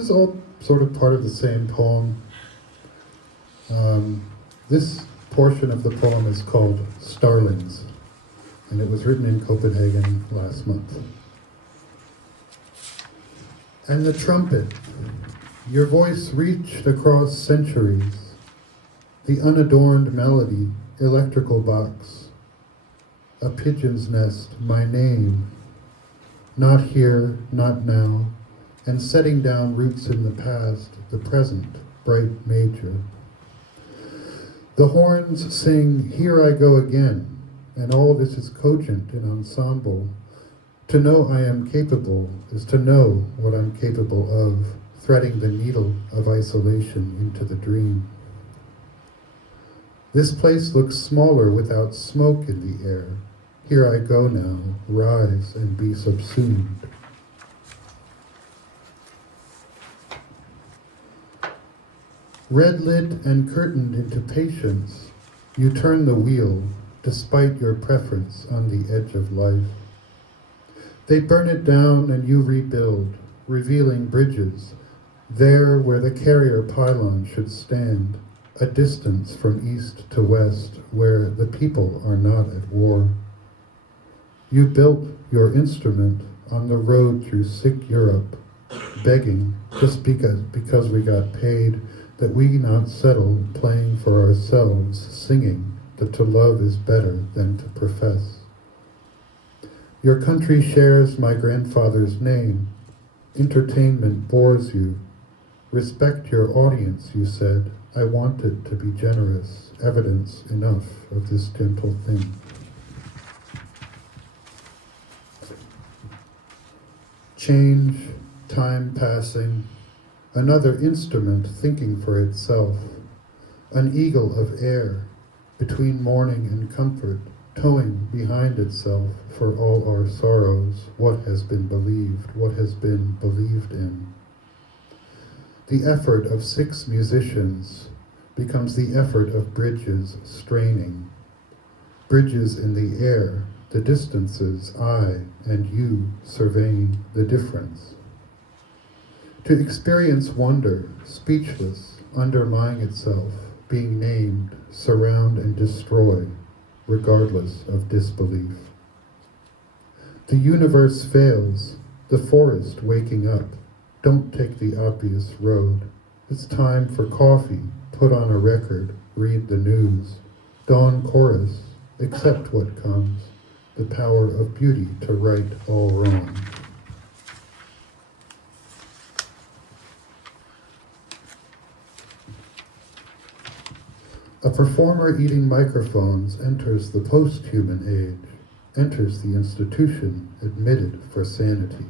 is all sort of part of the same poem. This portion of the poem is called Starlings, and it was written in Copenhagen last month. And the trumpet, your voice reached across centuries, the unadorned melody, electrical box, a pigeon's nest, my name, not here, not now, and setting down roots in the past, the present, bright major. The horns sing, here I go again, and all this is cogent in ensemble. To know I am capable is to know what I'm capable of, threading the needle of isolation into the dream. This place looks smaller without smoke in the air. Here I go now, rise and be subsumed. Red-lit and curtained into patience, you turn the wheel, despite your preference on the edge of life. They burn it down and you rebuild, revealing bridges, there where the carrier pylon should stand, a distance from east to west, where the people are not at war. You built your instrument on the road through sick Europe, begging, just because we got paid, that we not settle playing for ourselves, singing that to love is better than to profess. Your country shares my grandfather's name. Entertainment bores you. Respect your audience, you said. I want it to be generous, evidence enough of this gentle thing. Change, time passing, another instrument thinking for itself, an eagle of air, between mourning and comfort, towing behind itself for all our sorrows what has been believed in. The effort of 6 musicians becomes the effort of bridges straining, bridges in the air, the distances, I and you surveying the difference. To experience wonder, speechless, underlying itself, being named, surround and destroy, regardless of disbelief. The universe fails, the forest waking up. Don't take the obvious road. It's time for coffee, put on a record, read the news. Dawn chorus, accept what comes, the power of beauty to right all wrong. A performer eating microphones enters the post-human age, enters the institution admitted for sanity.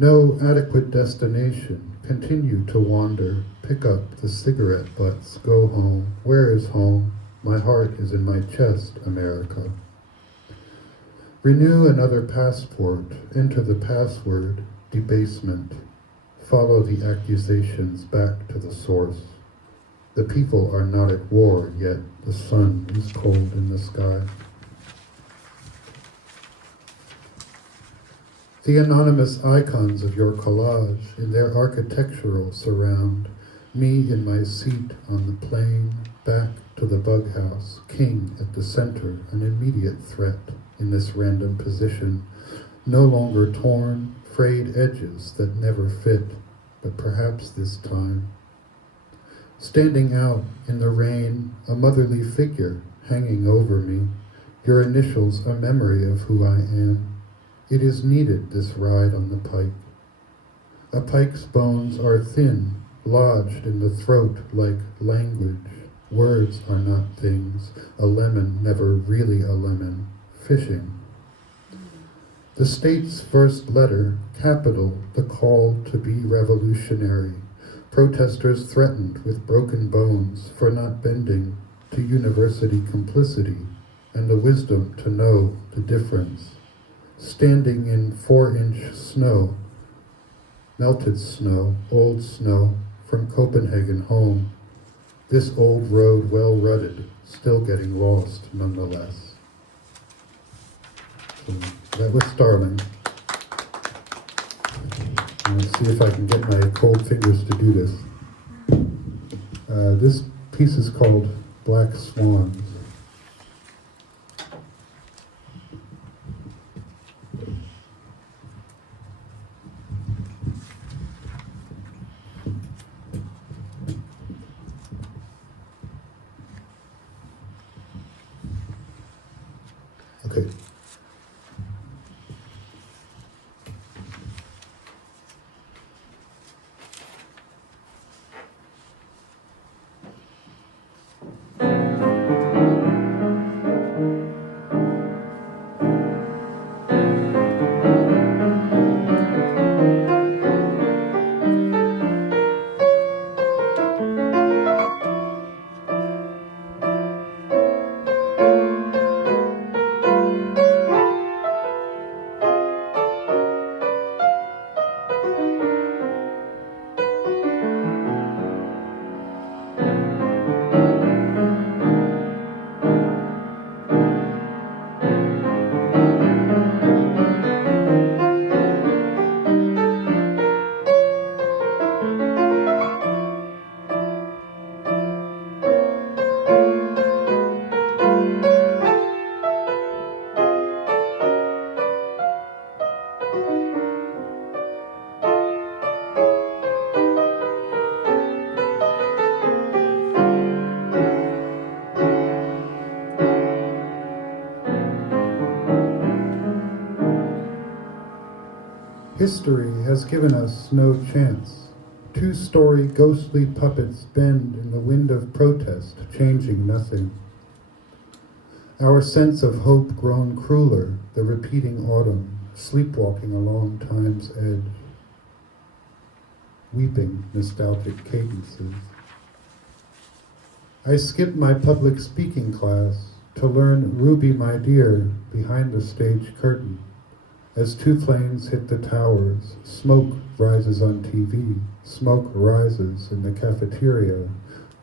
No adequate destination, continue to wander, pick up the cigarette butts, go home. Where is home? My heart is in my chest, America. Renew another passport, enter the password, debasement. Follow the accusations back to the source. The people are not at war, yet the sun is cold in the sky. The anonymous icons of your collage in their architectural surround, me in my seat on the plain, back to the bug house, king at the center, an immediate threat in this random position, no longer torn, frayed edges that never fit, but perhaps this time. Standing out in the rain, a motherly figure hanging over me, your initials a memory of who I am. It is needed, this ride on the pike. A pike's bones are thin, lodged in the throat like language. Words are not things, a lemon never really a lemon. Fishing. The state's first letter, capital, the call to be revolutionary. Protesters threatened with broken bones for not bending to university complicity and the wisdom to know the difference. Standing in 4-inch snow, melted snow, old snow, from Copenhagen home. This old road well rutted, still getting lost nonetheless. So that was Starling. See if I can get my cold fingers to do this. This piece is called Black Swans. Okay. History has given us no chance. Two-story ghostly puppets bend in the wind of protest, changing nothing. Our sense of hope grown crueler, the repeating autumn, sleepwalking along time's edge. Weeping nostalgic cadences. I skipped my public speaking class to learn Ruby My Dear behind the stage curtain. As two planes hit the towers, smoke rises on TV, smoke rises in the cafeteria.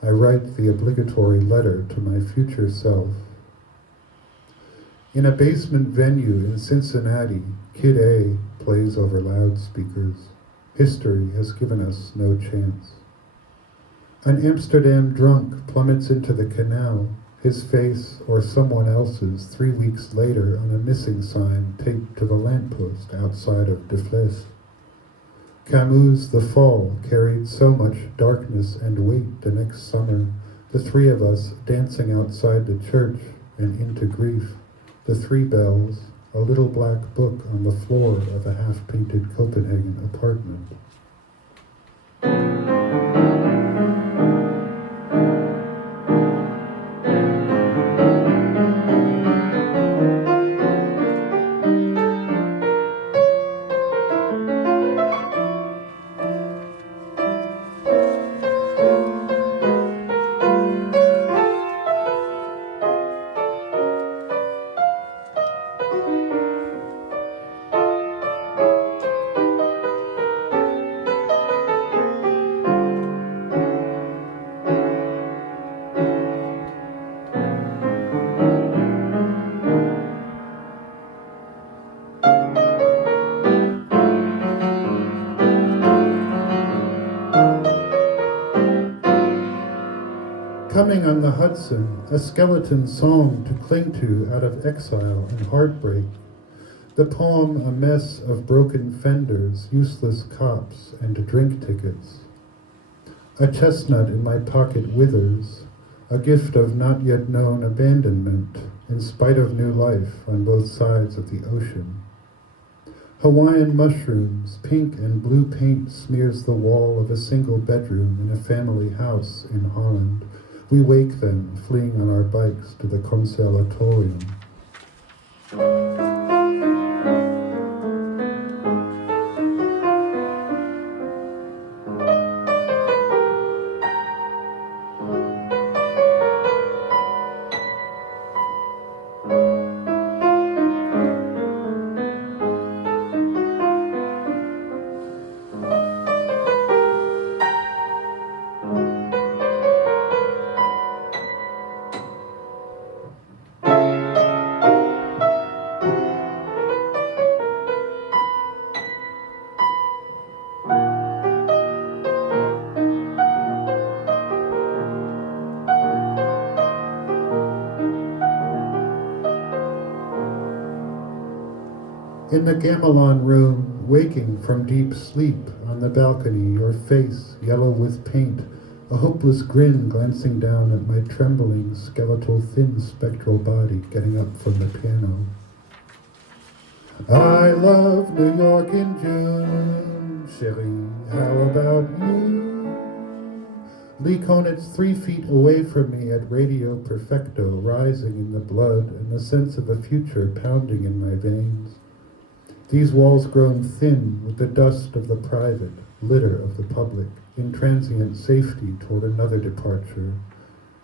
I write the obligatory letter to my future self. In a basement venue in Cincinnati, Kid A plays over loudspeakers. History has given us no chance. An Amsterdam drunk plummets into the canal, his face or someone else's 3 weeks later on a missing sign taped to the lamppost outside of De Fles. Camus' The Fall carried so much darkness and weight the next summer, the three of us dancing outside the church and into grief, the three bells, a little black book on the floor of a half-painted Copenhagen apartment. Coming on the Hudson, a skeleton song to cling to out of exile and heartbreak. The poem a mess of broken fenders, useless cops, and drink tickets. A chestnut in my pocket withers, a gift of not yet known abandonment, in spite of new life on both sides of the ocean. Hawaiian mushrooms, pink and blue paint smears the wall of a single bedroom in a family house in Holland. We wake them, fleeing on our bikes to the Conservatorium. In the gamelan room, waking from deep sleep, on the balcony, your face yellow with paint, a hopeless grin glancing down at my trembling, skeletal, thin, spectral body getting up from the piano. I love New York in June, chérie, how about you? Lee Konitz 3 feet away from me at Radio Perfecto, rising in the blood and the sense of a future pounding in my veins. These walls grown thin with the dust of the private, litter of the public, in transient safety toward another departure.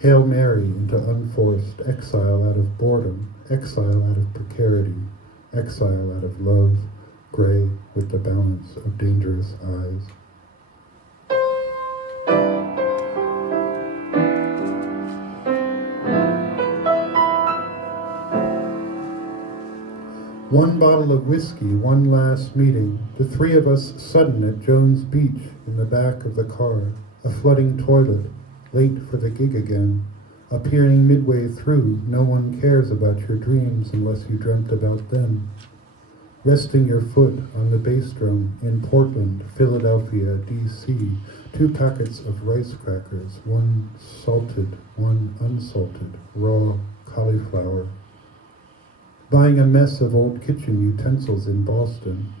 Hail Mary into unforced exile out of boredom, exile out of precarity, exile out of love, gray with the balance of dangerous eyes. One bottle of whiskey, one last meeting, the 3 of us sudden at Jones Beach in the back of the car, a flooding toilet, late for the gig again, appearing midway through, no one cares about your dreams unless you dreamt about them. Resting your foot on the bass drum in Portland, Philadelphia, D.C., 2 packets of rice crackers, one salted, one unsalted, raw cauliflower. Buying a mess of old kitchen utensils in Boston,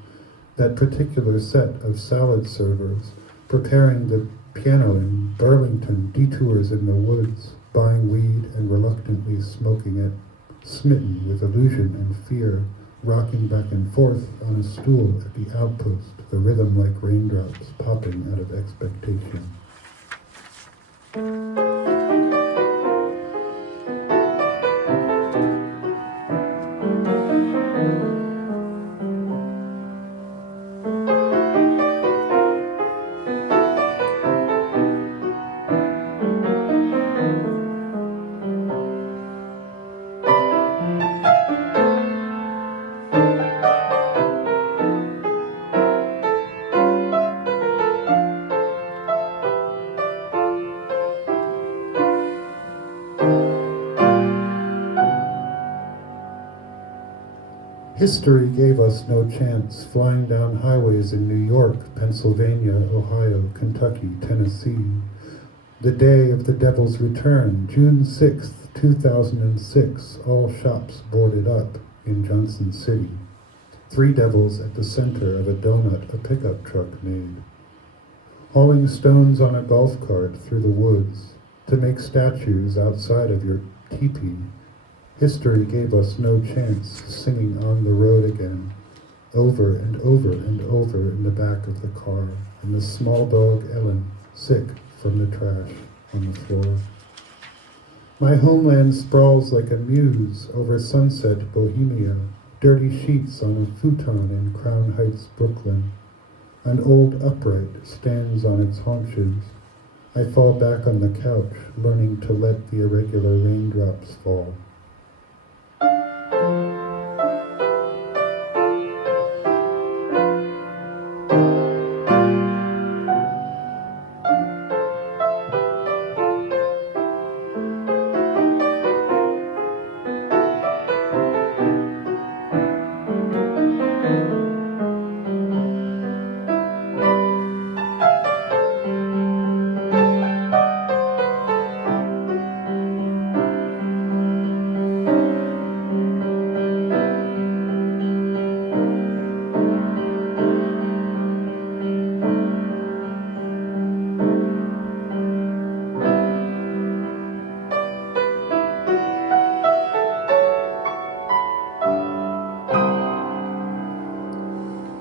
that particular set of salad servers, preparing the piano in Burlington, detours in the woods, buying weed and reluctantly smoking it, smitten with illusion and fear, rocking back and forth on a stool at the outpost, the rhythm like raindrops popping out of expectation. History gave us no chance, flying down highways in New York, Pennsylvania, Ohio, Kentucky, Tennessee. The day of the Devil's Return, June 6th, 2006, all shops boarded up in Johnson City. 3 devils at the center of a donut a pickup truck made. Hauling stones on a golf cart through the woods to make statues outside of your teepee. History gave us no chance, singing On the Road Again, over and over and over in the back of the car, and the small dog Ellen, sick from the trash on the floor. My homeland sprawls like a muse over sunset Bohemia, dirty sheets on a futon in Crown Heights, Brooklyn. An old upright stands on its haunches. I fall back on the couch, learning to let the irregular raindrops fall.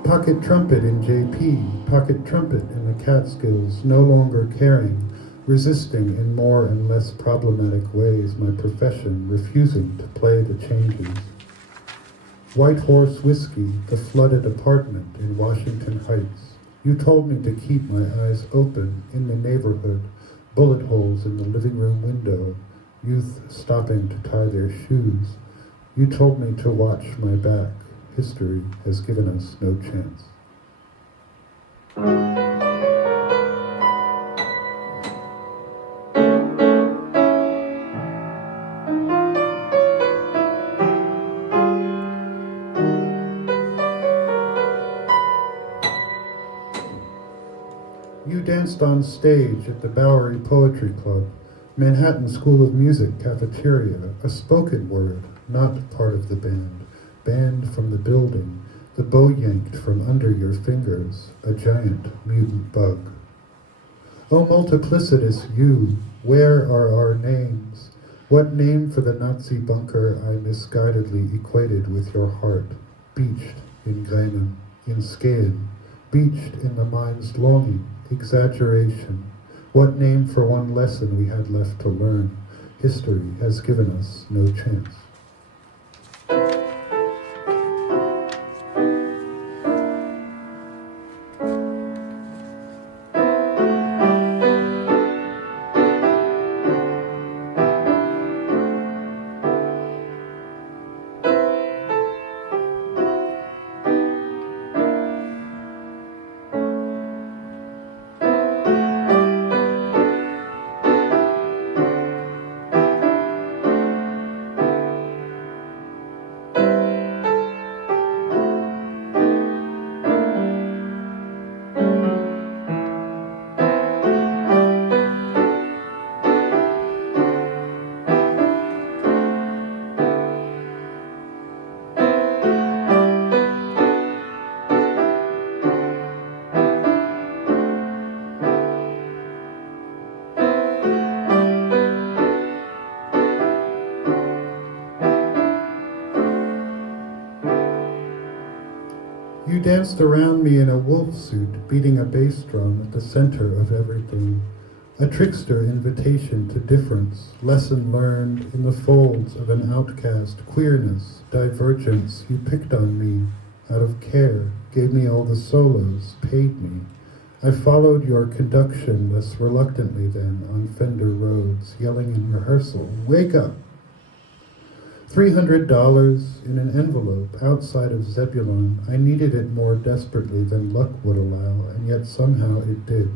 Pocket trumpet in JP, pocket trumpet in the Catskills, no longer caring, resisting in more and less problematic ways my profession, refusing to play the changes. White Horse Whiskey, the flooded apartment in Washington Heights. You told me to keep my eyes open in the neighborhood, bullet holes in the living room window, youth stopping to tie their shoes. You told me to watch my back. History has given us no chance. You danced on stage at the Bowery Poetry Club, Manhattan School of Music cafeteria, a spoken word, not part of the band, banned from the building, the bow yanked from under your fingers, a giant mutant bug. O multiplicitous you, where are our names? What name for the Nazi bunker I misguidedly equated with your heart, beached in Greinen, in Skien, beached in the mind's longing, exaggeration? What name for one lesson we had left to learn? History has given us no chance. You danced around me in a wolf suit, beating a bass drum at the center of everything. A trickster invitation to difference, lesson learned in the folds of an outcast, queerness, divergence. You picked on me out of care, gave me all the solos, paid me. I followed your conduction less reluctantly then on Fender roads, yelling in rehearsal, "Wake up!" $300 in an envelope outside of Zebulon. I needed it more desperately than luck would allow, and yet somehow it did.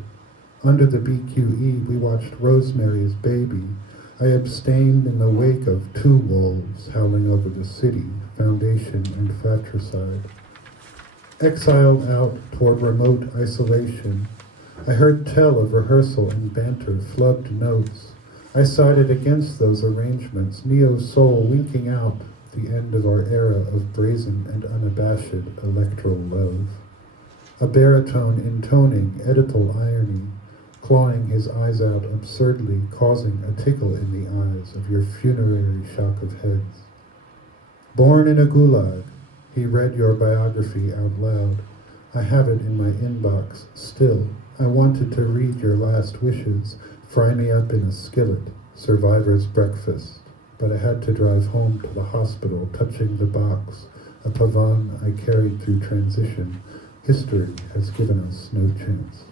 Under the BQE, we watched Rosemary's Baby. I abstained in the wake of two wolves howling over the city, foundation and fratricide. Exiled out toward remote isolation, I heard tell of rehearsal and banter, flubbed notes. I sided against those arrangements, neo-soul winking out the end of our era of brazen and unabashed electoral love. A baritone intoning Oedipal irony, clawing his eyes out absurdly, causing a tickle in the eyes of your funerary shock of heads. Born in a gulag, he read your biography out loud. I have it in my inbox still. I wanted to read your last wishes, fry me up in a skillet, survivor's breakfast, but I had to drive home to the hospital, touching the box, a pavan I carried through transition. History has given us no chance.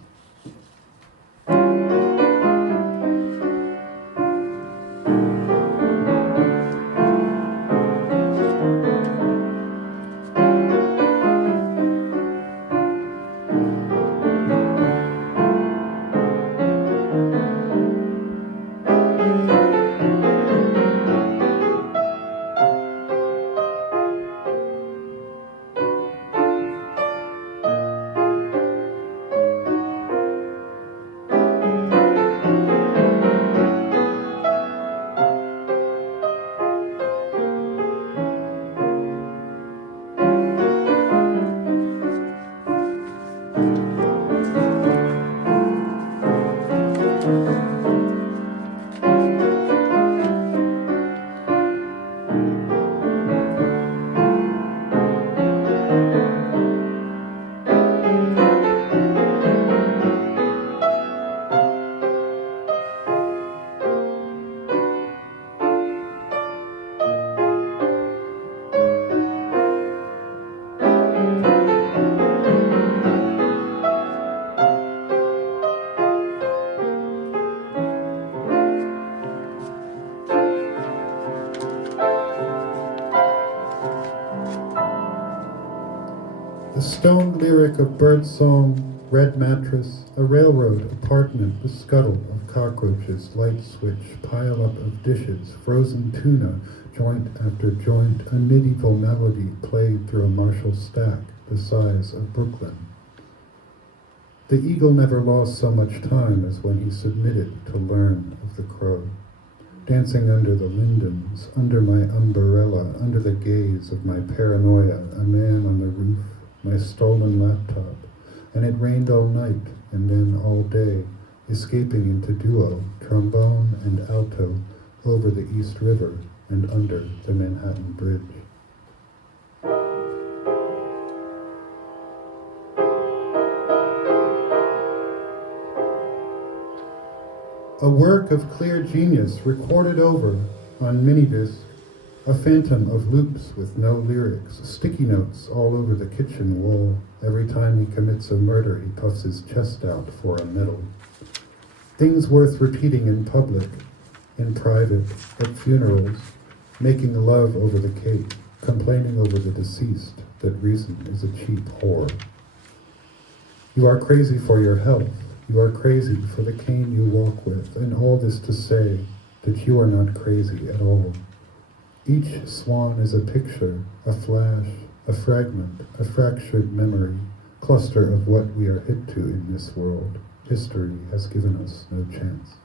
The stoned lyric of birdsong, red mattress, a railroad apartment, the scuttle of cockroaches, light switch, pile up of dishes, frozen tuna, joint after joint, a medieval melody played through a Marshall stack the size of Brooklyn. The eagle never lost so much time as when he submitted to learn of the crow. Dancing under the lindens, under my umbrella, under the gaze of my paranoia, a man on the roof, my stolen laptop, and it rained all night and then all day, escaping into duo, trombone and alto, over the East River and under the Manhattan Bridge. A work of clear genius recorded over on minidisc, a phantom of loops with no lyrics, sticky notes all over the kitchen wall. Every time he commits a murder, he puffs his chest out for a medal. Things worth repeating in public, in private, at funerals, making love over the cake, complaining over the deceased that reason is a cheap whore. You are crazy for your health. You are crazy for the cane you walk with, and all this to say that you are not crazy at all. Each swan is a picture, a flash, a fragment, a fractured memory, cluster of what we are hit to in this world. History has given us no chance.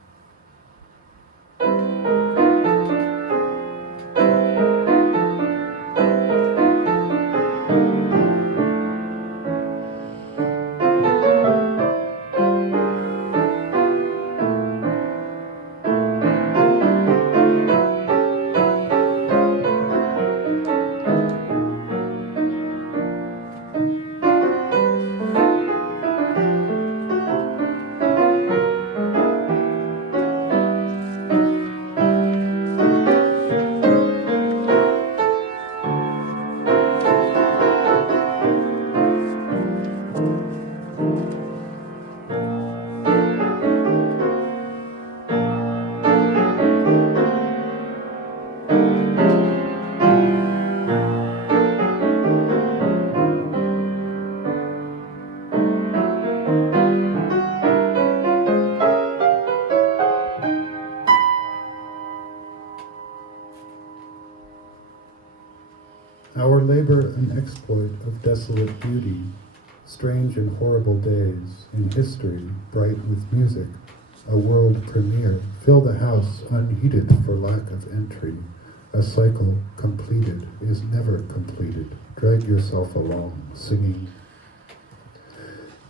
Our labor and exploit of desolate beauty, strange and horrible days, in history, bright with music, a world premiere, fill the house unheeded for lack of entry. A cycle completed is never completed. Drag yourself along, singing.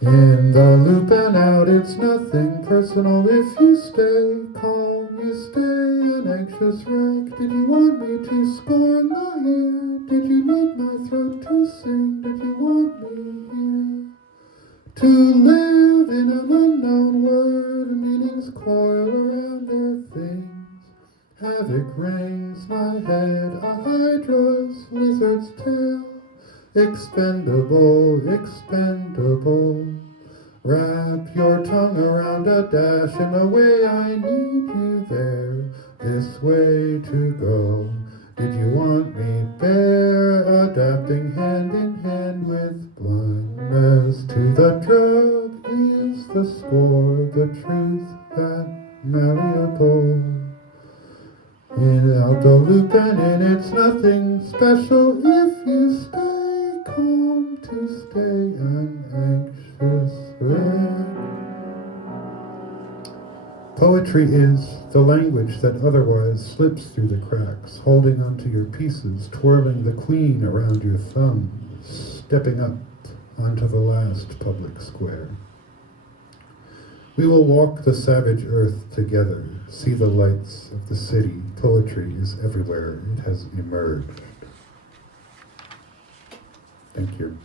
In the loop and out, it's nothing personal if you stay calm, you stay an anxious wreck. Did you want me to scorn the ear? Did you need my throat to sing? Did you want me here? To live in an unknown word, meanings coil around their things. Havoc rings my head, a hydra's lizard's tail. Expendable, expendable. Wrap your tongue around a dash in a way I need you there. This way to go. Did you want me bare, adapting hand in hand with blindness to the drug? Is the score the truth that malleable? In alto loop and in it's nothing special if you stay calm to stay an anxious wreck. Poetry is the language that otherwise slips through the cracks, holding onto your pieces, twirling the queen around your thumb, stepping up onto the last public square. We will walk the savage earth together, see the lights of the city. Poetry is everywhere. It has emerged. Thank you.